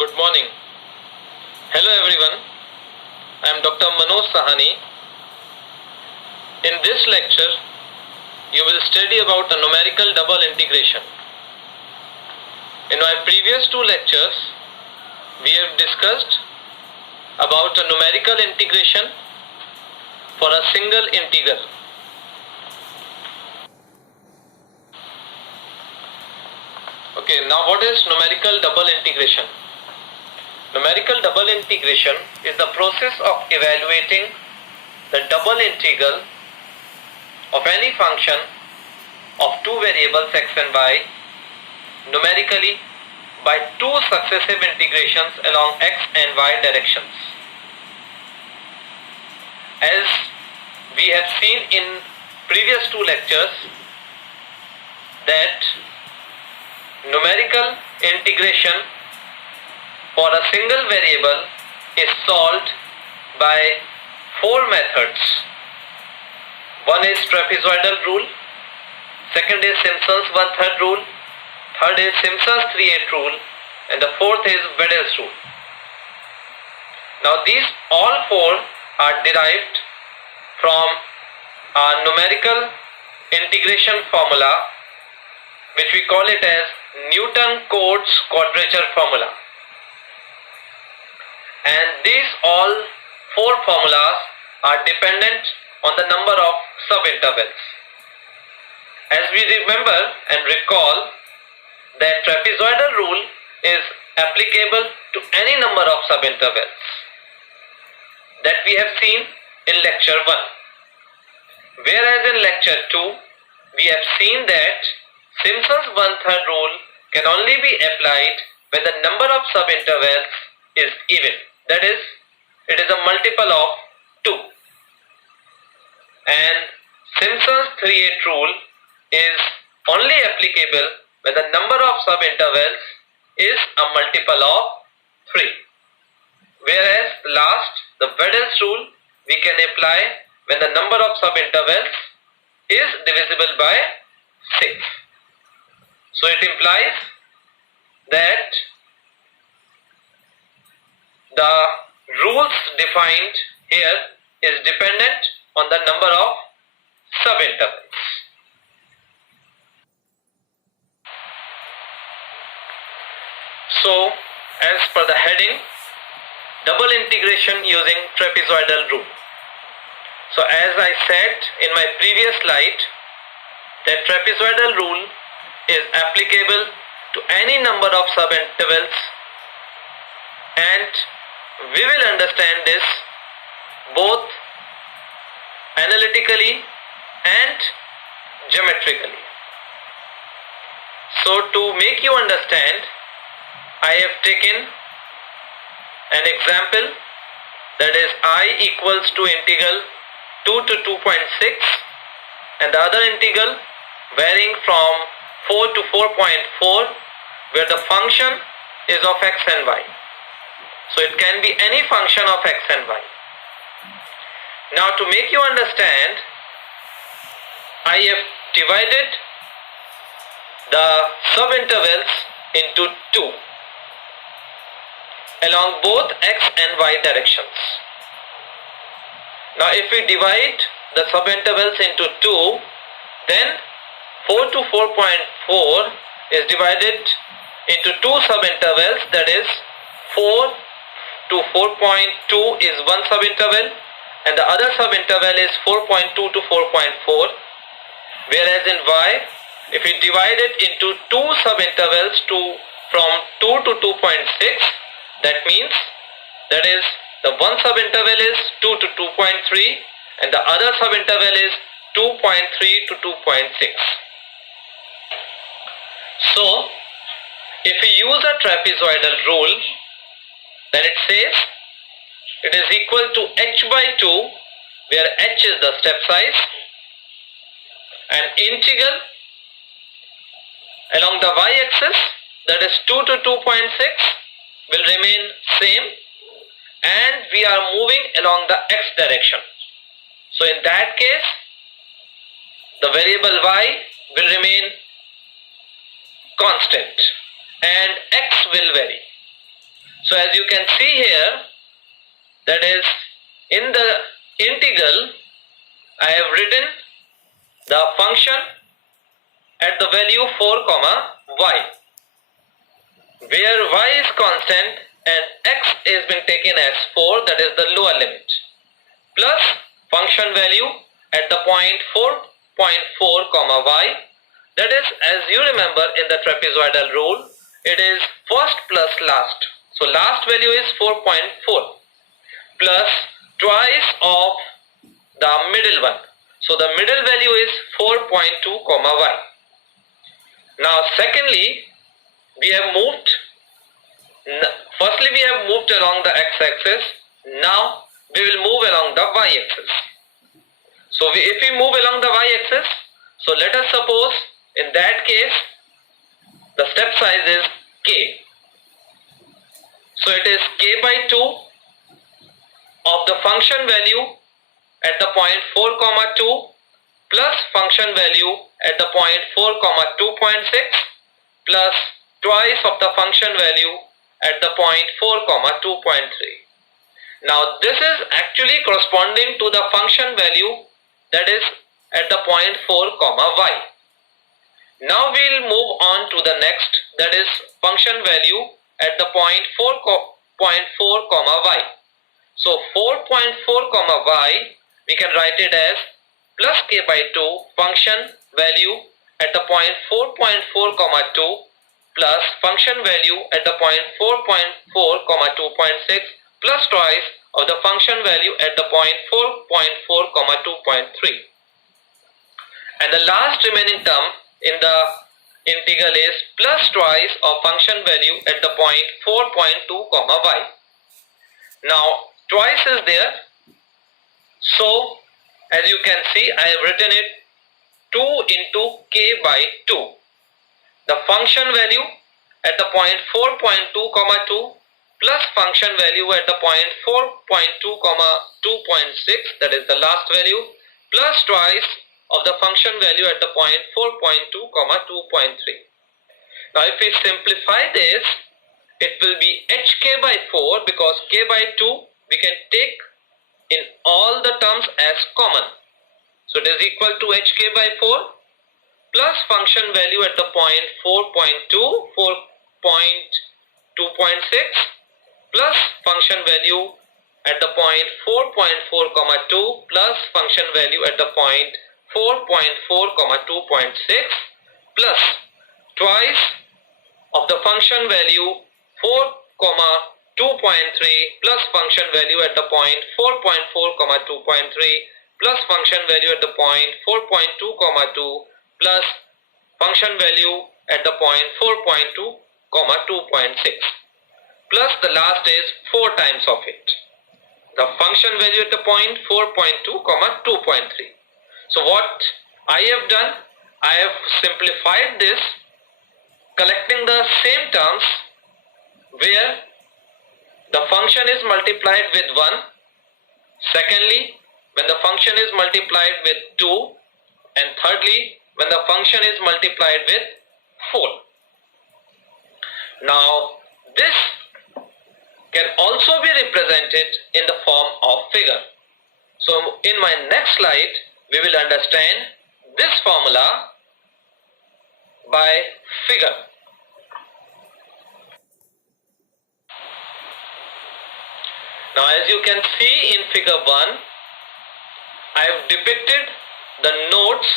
Good morning. Hello everyone. I am Dr. Manoj Sahani. In this lecture, you will study about a numerical double integration. In my previous two lectures, we have discussed about a numerical integration for a single integral. Okay, now what is numerical double integration? Numerical double integration is the process of evaluating the double integral of any function of two variables x and y numerically by two successive integrations along x and y directions. As we have seen in previous two lectures that numerical integration for a single variable is solved by four methods. One is trapezoidal rule, second is Simpson's 1/3 rule, third is Simpson's 3/8 rule, and the fourth is Wedel's rule. Now these all four are derived from a numerical integration formula which we call it as Newton-Cotes quadrature formula. And these all four formulas are dependent on the number of subintervals. As we remember and recall that trapezoidal rule is applicable to any number of subintervals that we have seen in lecture 1. Whereas in lecture 2 we have seen that Simpson's 1/3 rule can only be applied when the number of subintervals is even. That is, it is a multiple of 2. And Simpson's 3/8 rule is only applicable when the number of subintervals is a multiple of 3. Whereas last, the Wedel's rule, we can apply when the number of subintervals is divisible by 6. So it implies that the rules defined here is dependent on the number of subintervals. So as per the heading, double integration using trapezoidal rule. So as I said in my previous slide, that trapezoidal rule is applicable to any number of subintervals, and we will understand this both analytically and geometrically. So to make you understand, I have taken an example, that is I equals to integral 2 to 2.6 and the other integral varying from 4 to 4.4, where the function is of x and y. So it can be any function of x and y. Now to make you understand, I have divided the subintervals into 2 along both x and y directions. Now if we divide the subintervals into 2, then 4 to 4.4 is divided into 2 subintervals, that is 4 to 4.2 is one subinterval and the other subinterval is 4.2 to 4.4. Whereas in y, if we divide it into 2 subintervals from 2 to 2.6, that means that is the one subinterval is 2 to 2.3 and the other subinterval is 2.3 to 2.6. So if we use a trapezoidal rule, then it says it is equal to h by 2, where h is the step size, and integral along the y-axis, that is 2 to 2.6, will remain same, and we are moving along the x direction. So in that case, the variable y will remain constant and x will vary. So as you can see here, that is in the integral, I have written the function at the value 4 comma y, where y is constant and x is being taken as 4, that is the lower limit, plus function value at the point 4.4 comma y, that is, as you remember in the trapezoidal rule, it is first plus last. So last value is 4.4 plus twice of the middle one. So the middle value is 4.2 comma y. Now secondly, we have moved, firstly we have moved along the x-axis. Now we will move along the y-axis. So if we move along the y-axis, so let us suppose in that case the step size is k. So it is k by 2 of the function value at the point 4 comma 2 plus function value at the point 4 comma 2.6 plus twice of the function value at the point 4 comma 2.3. Now this is actually corresponding to the function value that is at the point 4 comma y. Now we will move on to the next, that is function value at the point 4.4 comma y. So 4.4 comma y, we can write it as plus k by 2 function value at the point 4.4 comma 2 plus function value at the point 4.4 comma 2.6 plus twice of the function value at the point 4.4 comma 2.3. And the last remaining term in the integral is plus twice of function value at the point 4.2 comma y. Now twice is there, so as you can see I have written it 2 into k by 2. The function value at the point 4.2 comma 2 plus function value at the point 4.2 comma 2.6, that is the last value, plus twice of the function value at the point 4.2 comma 2.3. Now if we simplify this, it will be hk by 4, because k by 2 we can take in all the terms as common. So it is equal to hk by 4 plus function value at the point 4.2, 4.2.6 plus function value at the point 4.4 comma 2 plus function value at the point 4.4 comma 2.6 plus twice of the function value 4 comma 2.3 plus function value at the point 4.4 comma 2.3 plus function value at the point 4.2 comma 2 plus function value at the point 4.2 comma 2.6 plus the last is 4 times of it, the function value at the point 4.2 comma 2.3. So what I have done, I have simplified this, collecting the same terms where the function is multiplied with 1, secondly when the function is multiplied with 2, and thirdly when the function is multiplied with 4. Now this can also be represented in the form of figure. So in my next slide we will understand this formula by figure. Now as you can see in figure 1, I have depicted the nodes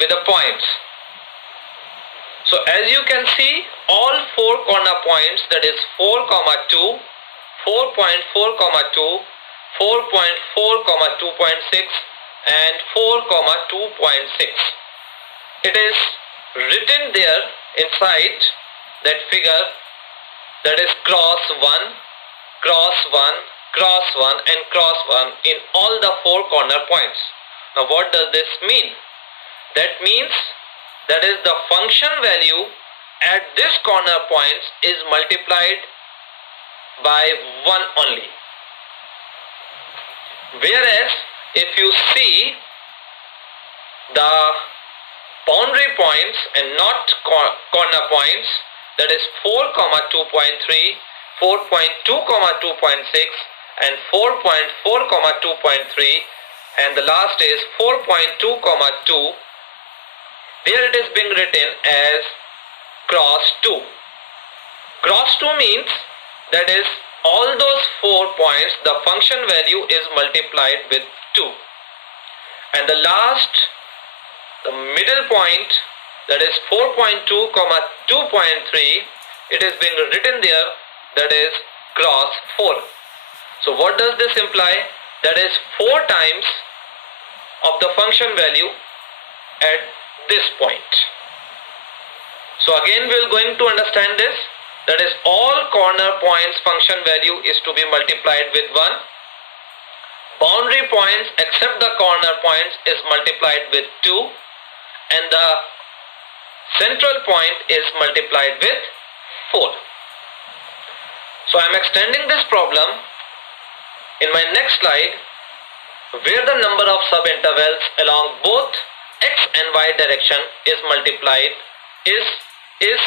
with the points. So as you can see, all 4 corner points, that is 4 comma 2, 4.4 comma 2, 4.4 comma 2.6 and 4 comma 2.6. It is written there inside that figure, that is cross 1, cross 1, cross 1 and cross 1 in all the 4 corner points. Now what does this mean? That means that is the function value at this corner points is multiplied by 1 only. Whereas if you see the boundary points and not corner points, that is 4 comma 2.3 4.2, 2.6 and 4.4, 2.3 and the last is 4.2, 2. There it is being written as cross 2. Cross 2 means that is all those 4 points the function value is multiplied with 2 and the last, the middle point, that is 4.2, 2.3, it is being written there, that is cross 4. So what does this imply? That is 4 times of the function value at this point. So again we are going to understand this, that is all corner points function value is to be multiplied with 1. Boundary points except the corner points is multiplied with 2 and the central point is multiplied with 4. So I am extending this problem in my next slide where the number of subintervals along both x and y direction is multiplied is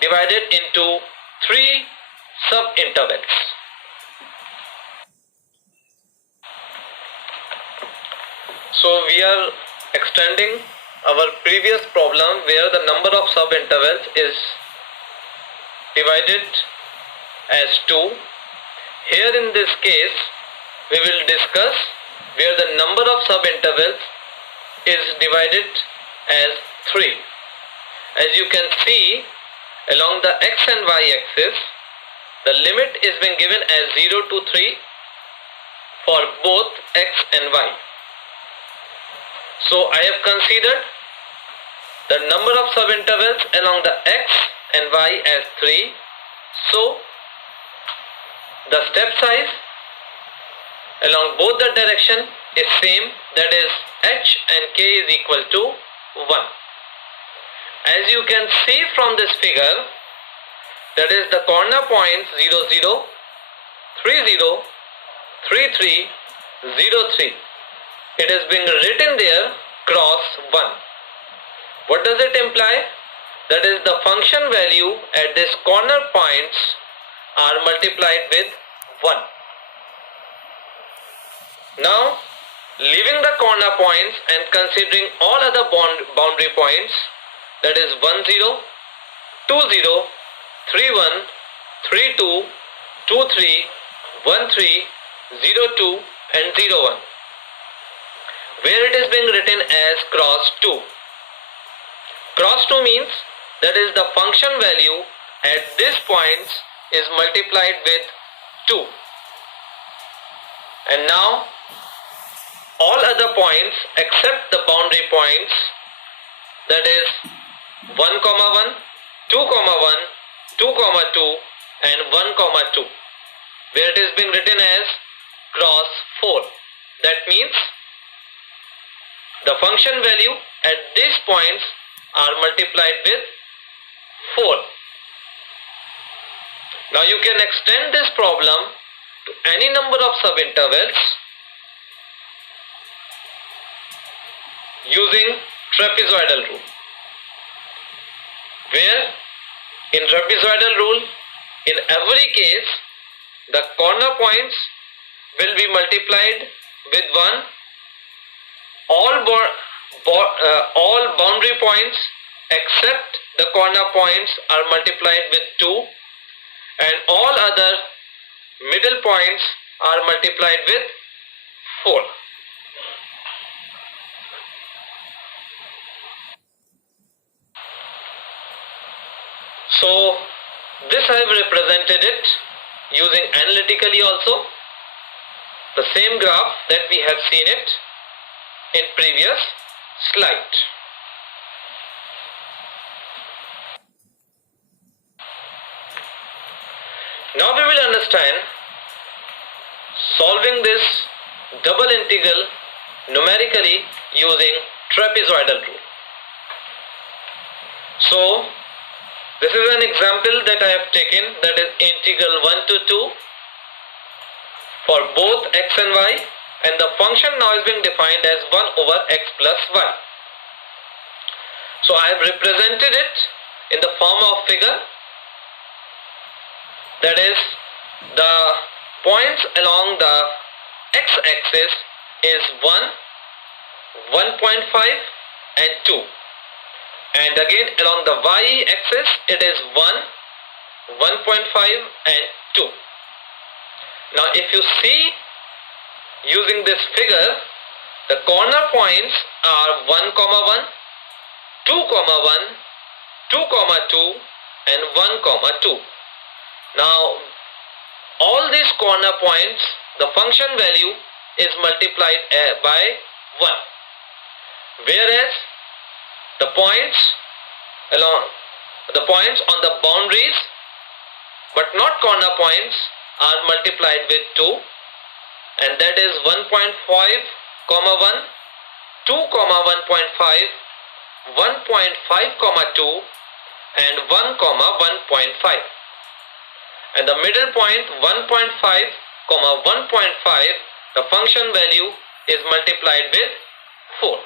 divided into 3 subintervals. So we are extending our previous problem where the number of subintervals is divided as 2. Here in this case we will discuss where the number of subintervals is divided as 3. As you can see along the x and y axis the limit is being given as 0 to 3 for both x and y. So I have considered the number of subintervals along the x and y as 3. So the step size along both the direction is same, that is h and k is equal to 1. As you can see from this figure, that is the corner points 0, 0, 3, 0, 3, 3, 0, 3. It is being written there cross 1. What does it imply? That is the function value at this corner points are multiplied with 1. Now leaving the corner points and considering all other boundary points, that is 1, 0, 2, 0, 3, 1, 3, 2, 2, 3, 1, 3, 0, 2 and 0, 1, where it is being written as cross 2. Cross 2 means that is the function value at this points is multiplied with 2. And now all other points except the boundary points, that is 1, 1, 2, 1, 2, 2 and 1, 2, where it is being written as cross 4. That means the function value at these points are multiplied with 4. Now you can extend this problem to any number of subintervals using trapezoidal rule, where in trapezoidal rule in every case the corner points will be multiplied with 1, all boundary points except the corner points are multiplied with 2 and all other middle points are multiplied with 4. So this I have represented it using analytically also, the same graph that we have seen it in previous slide. Now we will understand solving this double integral numerically using trapezoidal rule. So this is an example that I have taken, that is integral 1 to 2 for both x and y, and the function now is being defined as 1 over x plus y. So I have represented it in the form of figure, that is The points along the x-axis is 1, 1.5 and 2. And again along the y-axis it is 1, 1.5 and 2. Now if you see using this figure, the corner points are 1, 1, 2, 1, 2, 2 and 1, 2. Now all these corner points, the function value is multiplied by 1. Whereas the points on the boundaries but not corner points are multiplied with 2, and that is 1.5, 1, 2, 1.5, 1.5, 2 and 1, 1.5. And the middle point 1.5, 1.5, the function value is multiplied with 4.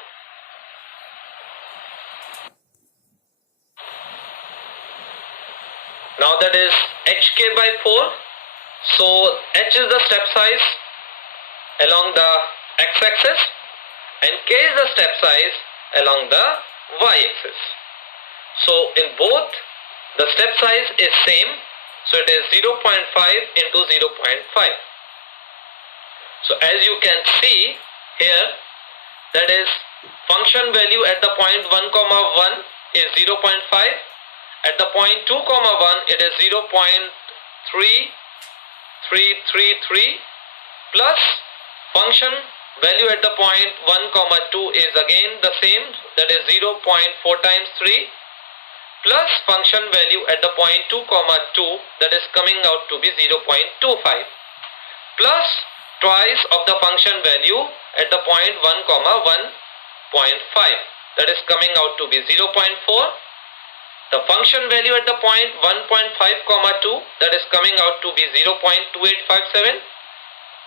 Now that is hk by 4. So h is the step size along the x-axis and k is the step size along the y-axis. So in both the step size is same. So it is 0.5 into 0.5. So as you can see here, that is function value at the point 1, 1 is 0.5. At the point 2, 1 it is 0.3333 plus function value at the point 1, 2 is again the same, that is 0.4 times 3 plus function value at the point 2, 2 that is coming out to be 0.25 plus twice of the function value at the point 1, 1.5 that is coming out to be 0.4. The function value at the point 1.5, 2 that is coming out to be 0.2857.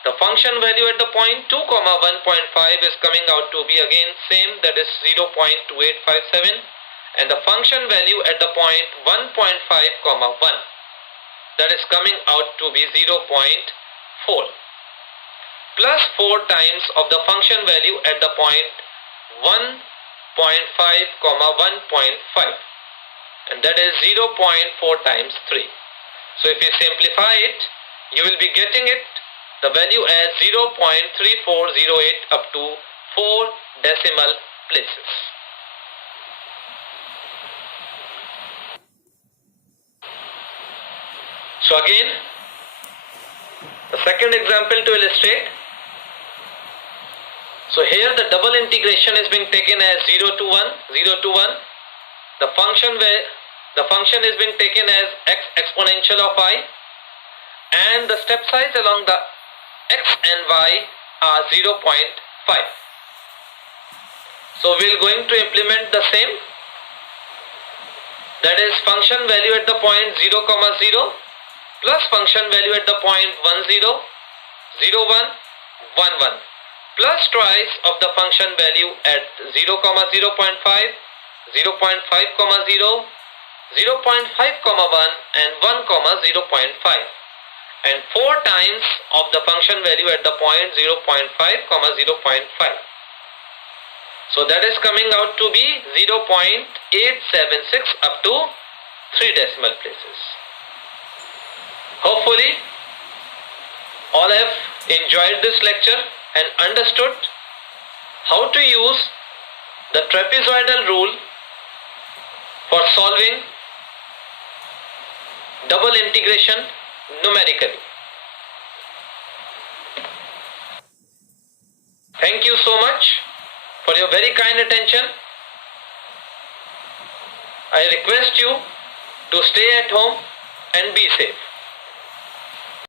The function value at the point 2, 1.5 is coming out to be again same, that is 0.2857. And the function value at the point 1.5, 1 that is coming out to be 0.4 plus 4 times of the function value at the point 1.5, 1.5 and that is 0.4 times 3. So if you simplify it, you will be getting it the value as 0.3408 up to 4 decimal places. So again, the second example to illustrate. So here the double integration is being taken as 0 to 1, 0 to 1. The function is being taken as x exponential of I, and the step size along the x and y are 0.5. So we are going to implement the same, that is function value at the point 0, 0 plus function value at the point 1, 0, 0, 1, 1, 1 plus twice of the function value at 0, 0.5, 0.5, 0, 0.5, 1 and 1, 0.5 and 4 times of the function value at the point 0.5, 0.5. So that is coming out to be 0.876 up to 3 decimal places. Hopefully all have enjoyed this lecture and understood how to use the trapezoidal rule for solving double integration numerically. Thank you so much for your very kind attention. I request you to stay at home and be safe.